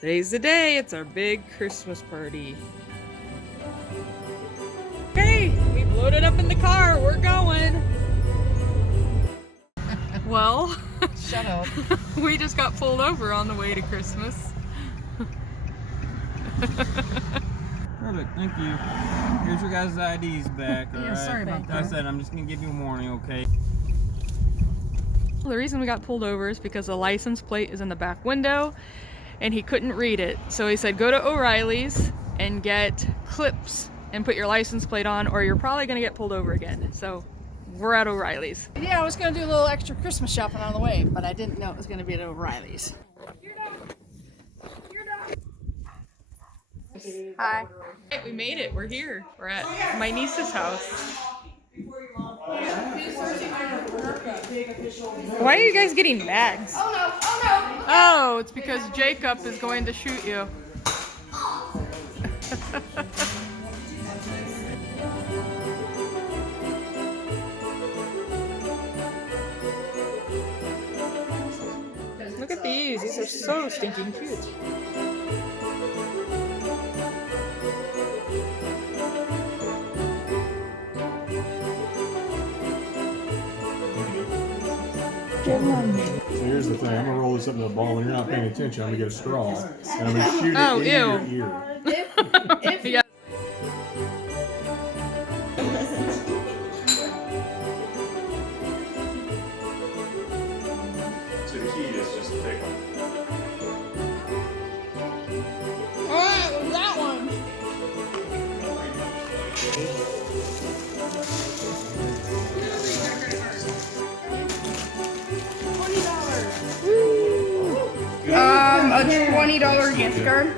Today's the day. It's our big Christmas party. Hey, we loaded up in the car. We're going. Well, shut up. We just got pulled over on the way to Christmas. Perfect, thank you. Here's your guys' IDs back, alright? Sorry about that. Like I said, I'm just gonna give you a warning, okay? The reason we got pulled over is because the license plate is in the back window and he couldn't read it. So he said go to O'Reilly's and get clips and put your license plate on or you're probably gonna get pulled over again. So we're at O'Reilly's. Yeah, I was gonna do a little extra Christmas shopping on the way, but I didn't know it was gonna be at O'Reilly's. Hi. Hey, we made it. We're here. We're at my niece's house. Why are you guys getting bags? Oh no! Oh no! Oh, it's because Jacob is going to shoot you. Look at these. These are so stinking cute. So here's the thing, I'm gonna roll this up in a ball. When you're not paying attention, I'm gonna get a straw and I'm gonna shoot it in your ear. Yeah. So the key is just to take one. Alright, well, that one. A $20 gift card.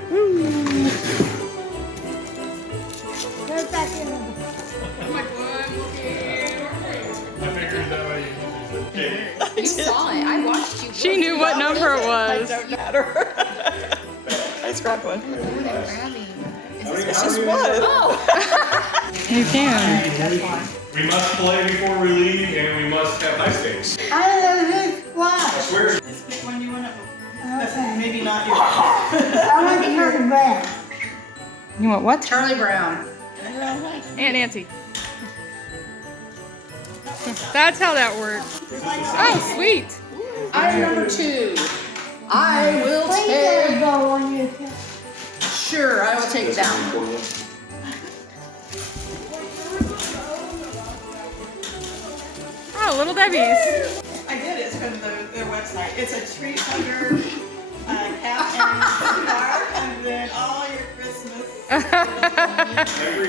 You saw it. I watched you. She knew what number it was. Don't matter. Nice grab one. It's just what? You can. We must play before we leave and we must have high stakes. I swear. Just pick one you want to. Maybe not yours. I want to hear the red. You want what? Charlie Brown. Aunt Nancy. That's how that works. Oh, sweet. Item number 2. I will take. Sure, I will take that one. Oh, Little Debbie's. I did it from their website. It's a treat under cap and scarf, and then all your Christmas.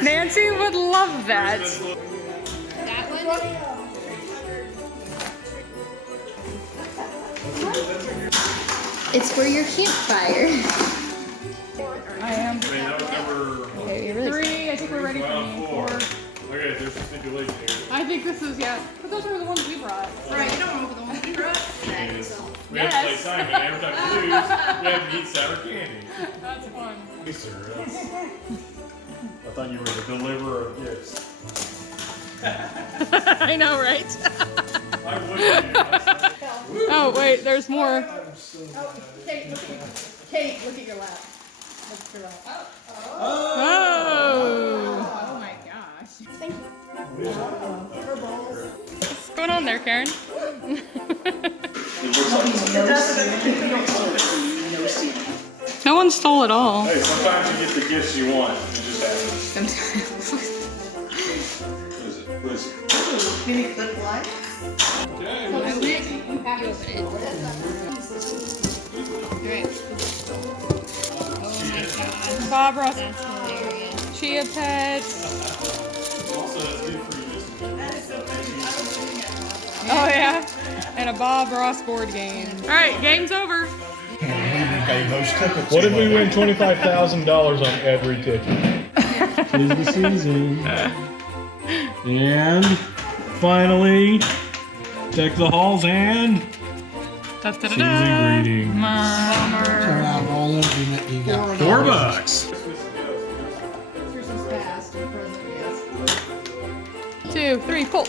Nancy would love that. That one? It's for your campfire. I am. Okay, you're really 3. I think we're ready for me. 4. Okay, there's a stipulation here. I think this is, yeah. But those were the ones we brought. Right, you don't know the ones we brought. We have to play Simon. Every time we lose, we have to eat sour candy. That's fun. Hey, sir, I thought you were the deliverer of gifts. I know, right? I would. Oh, wait, there's more. Kate, look at your lap. Look at your lap. Oh. Oh my gosh. Thank you. What's going on there, Karen? No one stole it all. Hey, sometimes you get the gifts you want. You just have to. What is it? Mini clip line. Bob Ross. Chia Pets. Also, that's good for you. Oh, yeah. And a Bob Ross board game. All right, game's over. What if we win $25,000 on every ticket? Tis the season. And finally, deck the halls and season greetings. $4. Christmas past and present, yes. 2, 3, pull.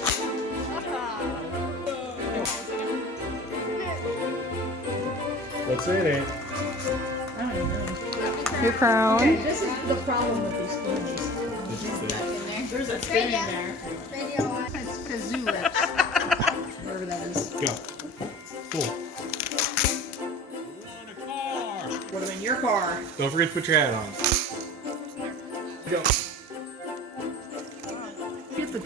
What's in it? I don't even know. Your crown. Okay, this is the problem with these spoonies. There's a spoon in there. It's kazoo lips. Whatever that is. Go. Cool. Put them in your car. Don't forget to put your hat on. Go.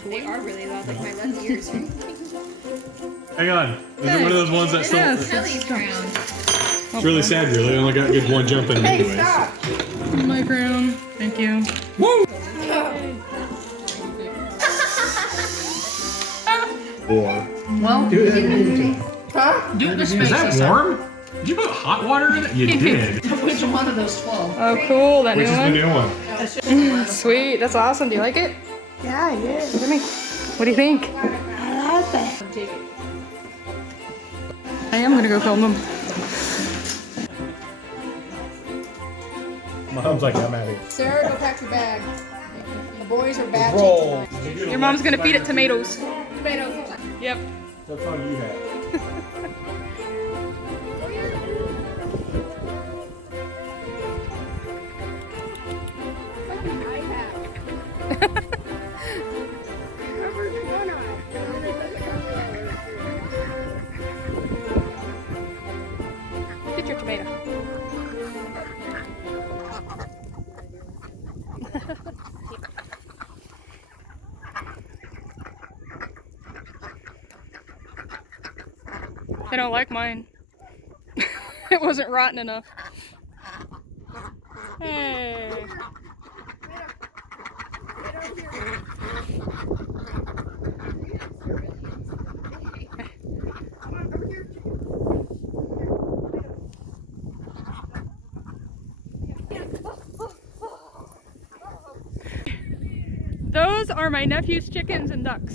They are really loud, like my left ears. Hang on. Is it one of those ones that still? Yes. Kelly's crown. It's really sad, really. I only got good one jump in Hey, anyways. stop! My crown. Thank you. Woo! Or. Well, Do it. huh? Do it in the space. Is that warm? Did you put hot water in it? You did. Which one of those 12? Oh, cool. That Which new is the one. new one? Sweet. That's awesome. Do you like it? Yeah, I did. Look at me. What do you think? I love it. Take it. I am gonna go film them. Mom's like, I'm out of here. Sarah, go pack your bag. The boys are bad Roll. tonight. Your mom's gonna feed it tomatoes. Tomatoes. Yep. What fun you had? Get your tomato. I don't like mine. It wasn't rotten enough. Hey. Those are my nephew's chickens and ducks.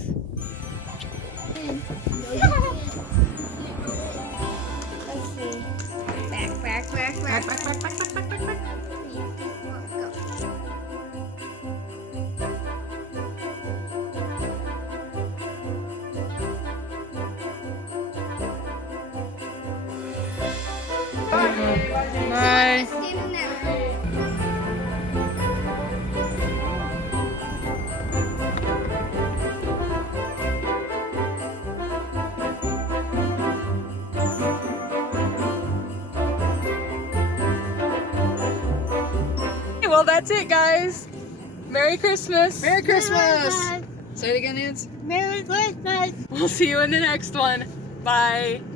Bye. Well, that's it, guys. Merry Christmas. Merry Christmas! Say it again, Nancy. We'll see you in the next one. Bye.